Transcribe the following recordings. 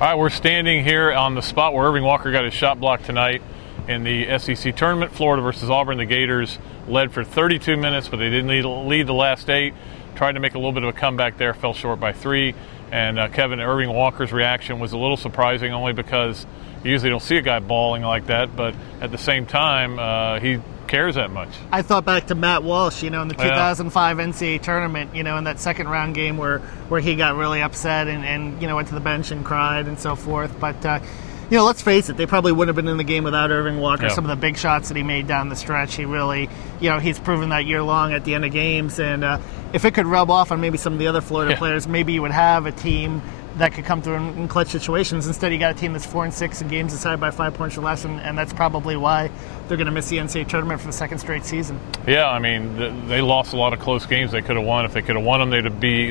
All right, we're standing here on the spot where Irving Walker got his shot blocked tonight in the SEC tournament. Florida versus Auburn. The Gators led for 32 minutes, but they didn't lead the last 8. Tried to make a little bit of a comeback there, fell short by 3. And Kevin, Irving Walker's reaction was a little surprising, only because you usually don't see a guy bawling like that, but at the same time, he cares that much. I thought back to Matt Walsh, in the 2005 NCAA tournament, in that second round game where he got really upset and went to the bench and cried and so forth. But, let's face it, they probably wouldn't have been in the game without Irving Walker. Yeah. Some of the big shots that he made down the stretch, he really, he's proven that year long at the end of games. And if it could rub off on maybe some of the other Florida players, maybe you would have a team that could come through in clutch situations. Instead, you got a team that's 4-6 in games decided by 5 points or less, and that's probably why they're going to miss the NCAA tournament for the second straight season. Yeah, I mean, they lost a lot of close games they could have won. If they could have won them, there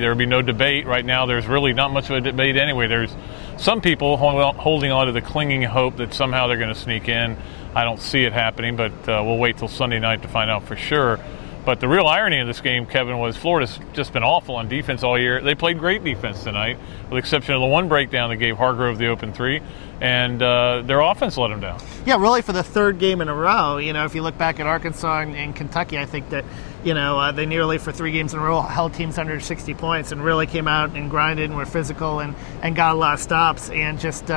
would be no debate. Right now, there's really not much of a debate anyway. There's some people holding on to the clinging hope that somehow they're going to sneak in. I don't see it happening, but we'll wait till Sunday night to find out for sure. But the real irony of this game, Kevin, was Florida's just been awful on defense all year. They played great defense tonight, with the exception of the one breakdown that gave Hargrove the open 3, and their offense let them down. Yeah, really for the third game in a row. If you look back at Arkansas and Kentucky, I think that, they nearly for 3 games in a row held teams under 60 points and really came out and grinded and were physical and got a lot of stops and just,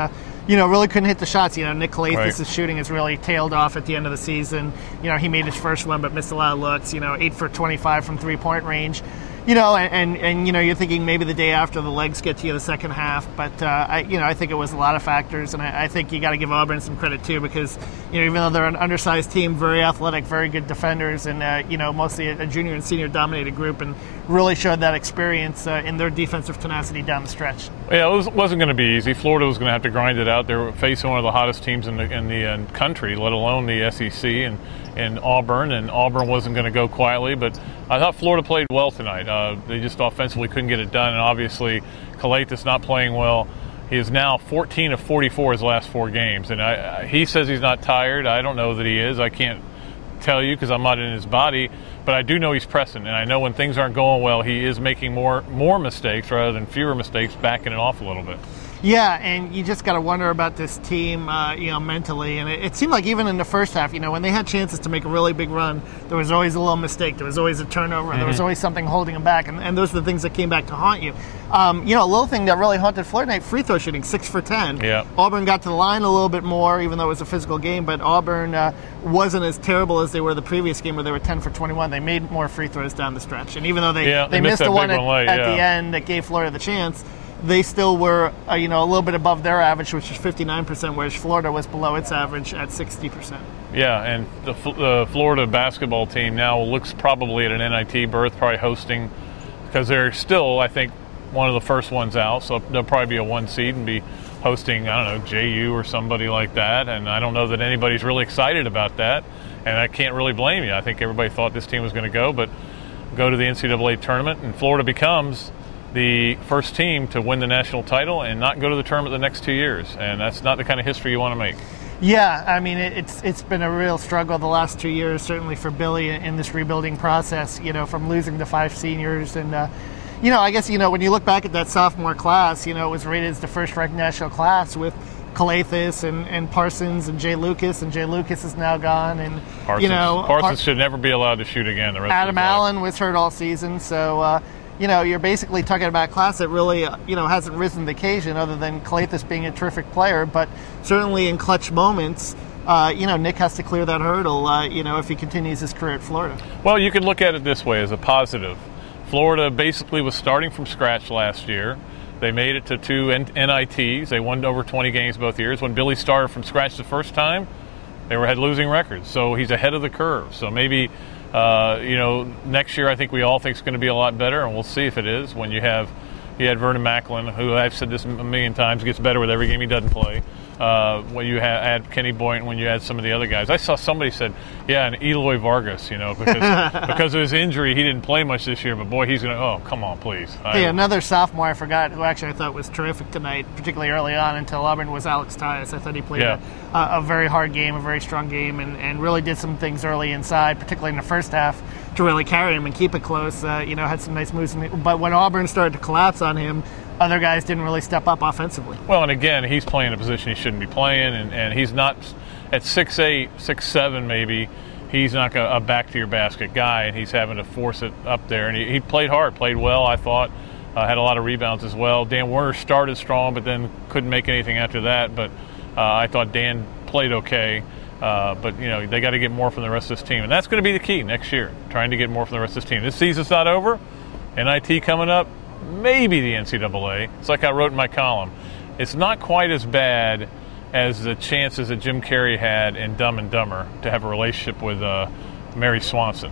really couldn't hit the shots. Nick Calathis' shooting has really tailed off at the end of the season. He made his first one but missed a lot of looks. 8 for 25 from 3-point range. You're thinking maybe the day after the legs get to you the second half, but I think it was a lot of factors, and I think you got to give Auburn some credit too, because even though they're an undersized team, very athletic, very good defenders, and mostly a junior and senior dominated group, and really showed that experience in their defensive tenacity down the stretch. Yeah, it wasn't going to be easy. Florida was going to have to grind it out. They were facing one of the hottest teams in the country, let alone the SEC, and Auburn wasn't going to go quietly, but I thought Florida played well tonight. They just offensively couldn't get it done, and obviously Calathis not playing well. He is now 14 of 44 his last 4 games, and he says he's not tired. I don't know that he is. I can't tell you because I'm not in his body, but I do know he's pressing, and I know when things aren't going well, he is making more mistakes rather than fewer mistakes, backing it off a little bit. Yeah, and you just got to wonder about this team, mentally. And it seemed like even in the first half, when they had chances to make a really big run, there was always a little mistake. There was always a turnover. There was always something holding them back. And those are the things that came back to haunt you. A little thing that really haunted Florida tonight, free throw shooting, 6 for 10. Yeah. Auburn got to the line a little bit more, even though it was a physical game. But Auburn wasn't as terrible as they were the previous game where they were 10 for 21. They made more free throws down the stretch. And even though they missed the one at the end that gave Florida the chance, they still were, a little bit above their average, which was 59%, whereas Florida was below its average at 60%. Yeah, and the Florida basketball team now looks probably at an NIT berth, probably hosting, because they're still, I think, one of the first ones out, so they'll probably be a 1 seed and be hosting, I don't know, JU or somebody like that, and I don't know that anybody's really excited about that, and I can't really blame you. I think everybody thought this team was going to go to the NCAA tournament, and Florida becomes the first team to win the national title and not go to the tournament the next 2 years, and that's not the kind of history you want to make. Yeah, I mean, it's been a real struggle the last 2 years, certainly for Billy in this rebuilding process, from losing to 5 seniors. And, I guess, when you look back at that sophomore class, it was rated as the first-ranked national class with Calathis and Parsons and Jay Lucas is now gone. And Parsons should never be allowed to shoot again the rest Adam of his life. Allen was hurt all season, so you're basically talking about a class that really, hasn't risen to the occasion other than Calathis being a terrific player. But certainly in clutch moments, Nick has to clear that hurdle, if he continues his career at Florida. Well, you can look at it this way as a positive. Florida basically was starting from scratch last year. They made it to 2 NITs. They won over 20 games both years. When Billy started from scratch the first time, they had losing records. So he's ahead of the curve. So maybe next year I think we all think it's going to be a lot better, and we'll see if it is. When you had Vernon Macklin, who I've said this a million times, gets better with every game he doesn't play. When you add Kenny Boynton, when you add some of the other guys. I saw somebody said, and Eloy Vargas, because of his injury, he didn't play much this year, but boy, he's going to, oh, come on, please. Hey, another sophomore I forgot, who actually I thought was terrific tonight, particularly early on until Auburn, was Alex Tyus. I thought he played a very hard game, a very strong game, and really did some things early inside, particularly in the first half, to really carry him and keep it close. Had some nice moves. But when Auburn started to collapse on him, other guys didn't really step up offensively. Well, and again, he's playing a position he shouldn't be playing, and he's not at 6'8", 6'7", maybe. He's not a back-to-your-basket guy, and he's having to force it up there. And he played hard, played well, I thought. Had a lot of rebounds as well. Dan Werner started strong, but then couldn't make anything after that. But I thought Dan played okay. But, they got to get more from the rest of this team. And that's going to be the key next year, trying to get more from the rest of this team. This season's not over. NIT coming up, maybe the NCAA. It's like I wrote in my column. It's not quite as bad as the chances that Jim Carrey had in Dumb and Dumber to have a relationship with Mary Swanson,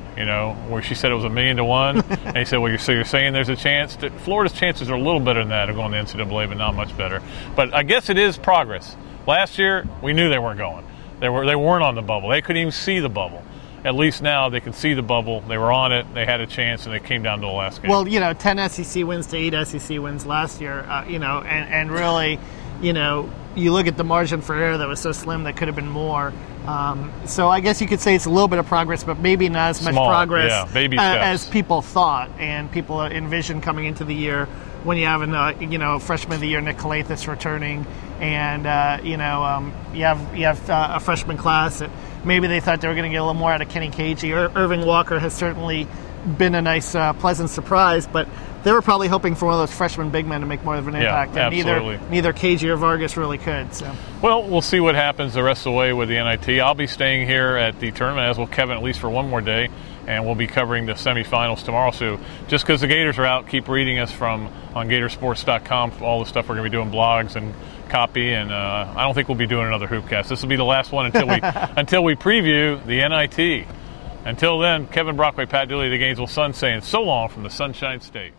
where she said it was 1,000,000 to 1. And he said, well, you're saying there's a chance? Florida's chances are a little better than that of going to the NCAA, but not much better. But I guess it is progress. Last year, we knew they weren't going. They weren't on the bubble. They couldn't even see the bubble. At least now they can see the bubble. They were on it. They had a chance, and they came down to the last game. Well, 10 SEC wins to 8 SEC wins last year, and really, you look at the margin for error that was so slim that could have been more. So I guess you could say it's a little bit of progress, but maybe not as much progress as people thought and people envisioned coming into the year when you have freshman of the year Nick Calathis returning, and you have a freshman class that maybe they thought they were going to get a little more out of Kenny Cagey. Irving Walker has certainly been a nice, pleasant surprise, but they were probably hoping for one of those freshman big men to make more of an impact, and neither Cagey or Vargas really could. So. Well, we'll see what happens the rest of the way with the NIT. I'll be staying here at the tournament, as will Kevin, at least for one more day, and we'll be covering the semifinals tomorrow. So just because the Gators are out, keep reading us on Gatorsports.com for all the stuff we're going to be doing, blogs and copy, and I don't think we'll be doing another Hoopcast. This will be the last one until we preview the NIT. Until then, Kevin Brockway, Pat Dooley, the Gainesville Sun, saying so long from the Sunshine State.